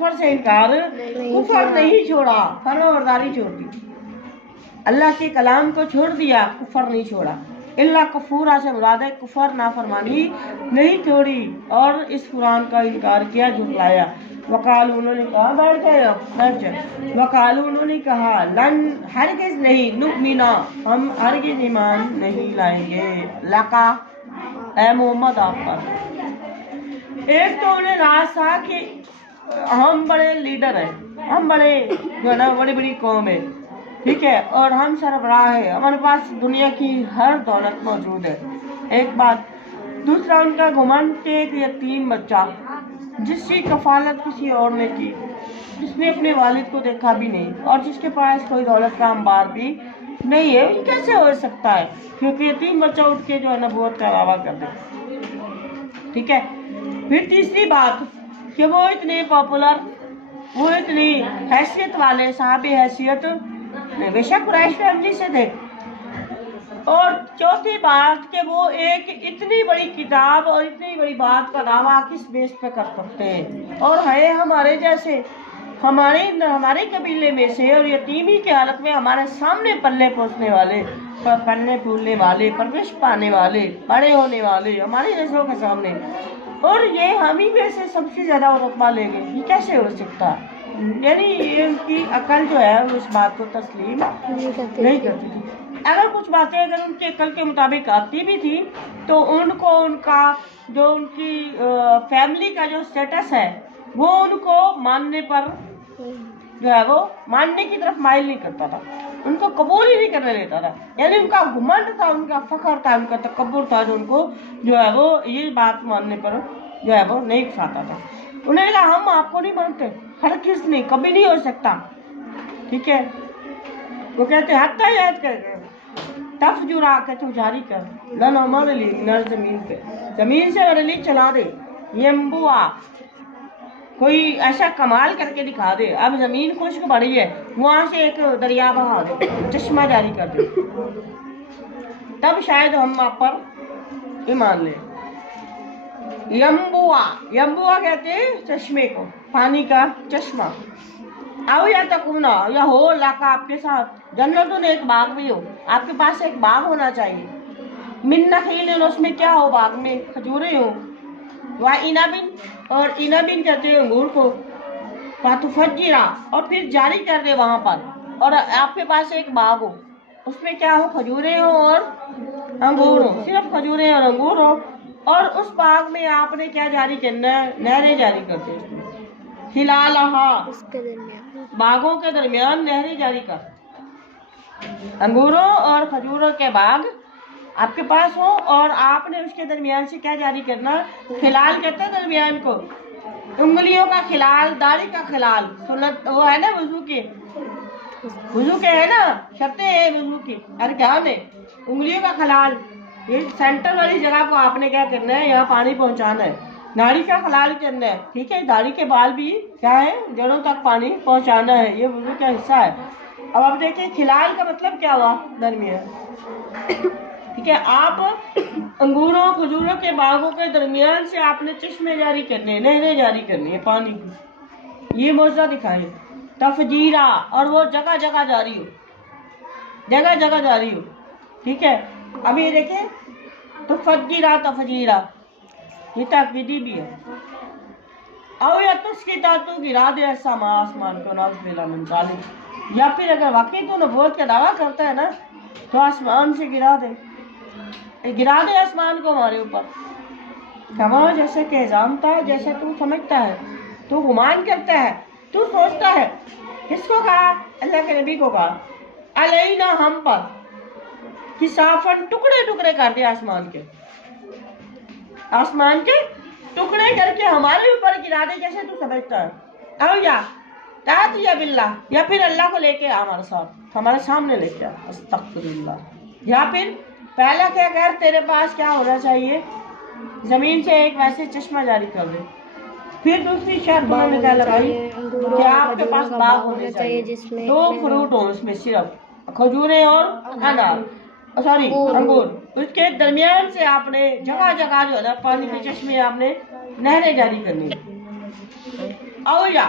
کفر سے انکار کفر نہیں چھوڑا، فرمانبرداری چھوڑ دی، اللہ کے کلام کو چھوڑ دیا، کفر نہیں چھوڑا۔ اللہ کفورا سے مراد ہے کفر نافرمانی نہیں چھوڑی اور اس قرآن کا انکار کیا، جھٹلایا۔ وقالو انہوں نے کہا، وقالو انہوں نے کہا، لن ہرگز نہیں، نؤمنا ہم ہرگز ایمان نہیں لائیں گے، لقا اے محمد آپ پر۔ ایک تو انہیں راز تھا کہ ہم بڑے لیڈر ہیں، ہم بڑے جو ہے نا بڑی بڑی قوم ہے، ٹھیک ہے، اور ہم سربراہ ہیں، ہمارے پاس دنیا کی ہر دولت موجود ہے، ایک بات۔ دوسرا ان کا گھمنڈ کہ ایک یتیم بچہ جس کی کفالت کسی اور نے کی، جس نے اپنے والد کو دیکھا بھی نہیں اور جس کے پاس کوئی دولت کا انبار بھی نہیں ہے، یہ کیسے ہو سکتا ہے؟ کیونکہ یتیم بچہ اٹھ کے جو ہے نبوت کا دعویٰ کر دے، ٹھیک ہے۔ پھر تیسری بات کہ وہ اتنے پاپولر، وہ اتنی حیثیت والے، صاحب حیثیت، بے شک قریش فیملی سے تھے، اور چوتھی بات کہ وہ ایک اتنی بڑی کتاب اور اتنی بڑی بات کا دعویٰ کس بیس پہ کر سکتے ہیں، اور ہے ہمارے جیسے، ہمارے قبیلے میں سے، اور یتیمی کی حالت میں ہمارے سامنے پلے پوسنے والے، پلنے پھولنے والے، پرورش پانے والے، بڑے ہونے والے ہماری نسلوں کے سامنے، اور یہ ہم ہی میں سے سب سے زیادہ رتبہ لے گئے، یہ کیسے ہو سکتا؟ یعنی ان کی عقل جو ہے اس بات کو تسلیم نہیں کرتی تھی۔ اگر کچھ باتیں اگر ان کی عقل کے مطابق آتی بھی تھی تو ان کو ان کا جو ان کی فیملی کا جو سٹیٹس ہے وہ ان کو ماننے پر جو ہے وہ ماننے کی طرف مائل نہیں کرتا تھا، ان کو قبول ہی نہیں کرنے دیتا تھا۔ یعنی ان کا گھمنڈ تھا، ان کا فخر تھا، ان کا تکبر تھا، جو ان کو جو ہے وہ یہ بات ماننے پر جو ہے وہ نہیں اکساتا تھا۔ انہوں نے کہا ہم آپ کو نہیں مانتے، ہرگز نہیں، کبھی نہیں ہو سکتا، ٹھیک ہے۔ وہ کہتے حتیٰ یاد کر تف جرا کے تو جاری کر، لن ہمارے لیے نر زمین پہ، زمین سے میرے لیے چلا دے، یمبوا کوئی ایسا کمال کر کے دکھا دے، اب زمین خشک پڑی ہے، وہاں سے ایک دریا بہا دے، چشمہ جاری کر دے، تب شاید ہم آپ پر ایمان لیں۔ یمبوا کہتے ہیں چشمے کو، پانی کا چشمہ۔ او یا تکونا، یا ہو لاقا آپ کے ساتھ جنتوں نے ایک باغ بھی ہو، آپ کے پاس ایک باغ ہونا چاہیے، من نخیل، اس میں کیا ہو، باغ میں کھجوریں ہوں، وعنب، اور عنب کہتے ہیں انگور کو، فتفجرا، اور پھر جاری کر دے وہاں پر، اور آپ کے پاس ایک باغ ہو، اس میں کیا ہو، کھجوریں ہو اور انگور ہو، صرف کھجوریں اور انگور ہو، اور اس باغ میں آپ نے کیا جاری کرنا ہے، نہریں جاری کر دیں، خلالہا، باغوں کے درمیان نہریں جاری کر، انگوروں اور کھجوروں کے باغ آپ کے پاس ہو، اور آپ نے اس کے درمیان سے کیا جاری کرنا، خلال کہتے ہیں درمیان کو، انگلیوں کا خلال، داڑھی کا خلال، سنت وہ ہے نا وضو کے ہے نا شرطیں ہیں وضو کی، ارکان ہے، انگلیوں کا خلال، یہ سینٹر والی جگہ کو آپ نے کیا کرنا ہے، یہاں پانی پہنچانا ہے، داڑھی کا خلال کرنا ہے، ٹھیک ہے، داڑھی کے بال بھی کیا ہے، جڑوں تک پانی پہنچانا ہے، یہ وضو کا حصہ ہے۔ اب آپ دیکھیں خلال کا مطلب کیا ہوا، درمیان، ٹھیک ہے۔ آپ انگوروں کھجوروں کے باغوں کے درمیان سے آپ نے چشمے جاری کرنے ہیں، نہریں جاری کرنی ہے پانی کی، یہ معجزہ دکھائے، تفجیرا، اور وہ جگہ جگہ جاری ہو، جگہ جگہ جاری ہو، ٹھیک ہے۔ اب یہ دیکھیں تفجیرا، تفجیرا، یہ تاکیدی بھی ہے۔ او یا تسقط، تو گرا دے السماء، آسمان کو، نعوذ باللہ من ذالک، یا پھر اگر واقعی تو نبوت کا دعویٰ کرتا ہے نا تو آسمان سے گرا دے آسمان کو ہمارے اوپر، کما جیسے کہ اعزام تھا، جیسے تو سمجھتا ہے، تو گمان کرتا ہے، تو سوچتا ہے، کس کو کہا، اللہ کے نبی کو کہا، علینا، ہم پر، کسافن، ٹکڑے ٹکڑے کر دے آسمان کے ٹکڑے کر کے ہمارے اوپر گرا دے جیسے تو سمجھتا ہے، او یا تاتیہ باللہ، یا پھر اللہ کو لے کے آ ہمارے ساتھ، ہمارے سامنے لے کے آ، استغفر اللہ، یا پھر پہلا کیا کہہ، تیرے پاس کیا ہونا چاہیے، زمین سے ایک ویسے چشمہ جاری کر دے۔ پھر دوسری شرط انہوں نے کیا لگائی کہ آپ کے پاس باغ ہونے چاہیے، دو فروٹ ہوں اس میں، صرف کھجوریں اور انگور، اس کے درمیان سے آپ نے جگہ جگہ جو ہے نا پانی کے چشمے آپ نے نہریں جاری کرنی، او یا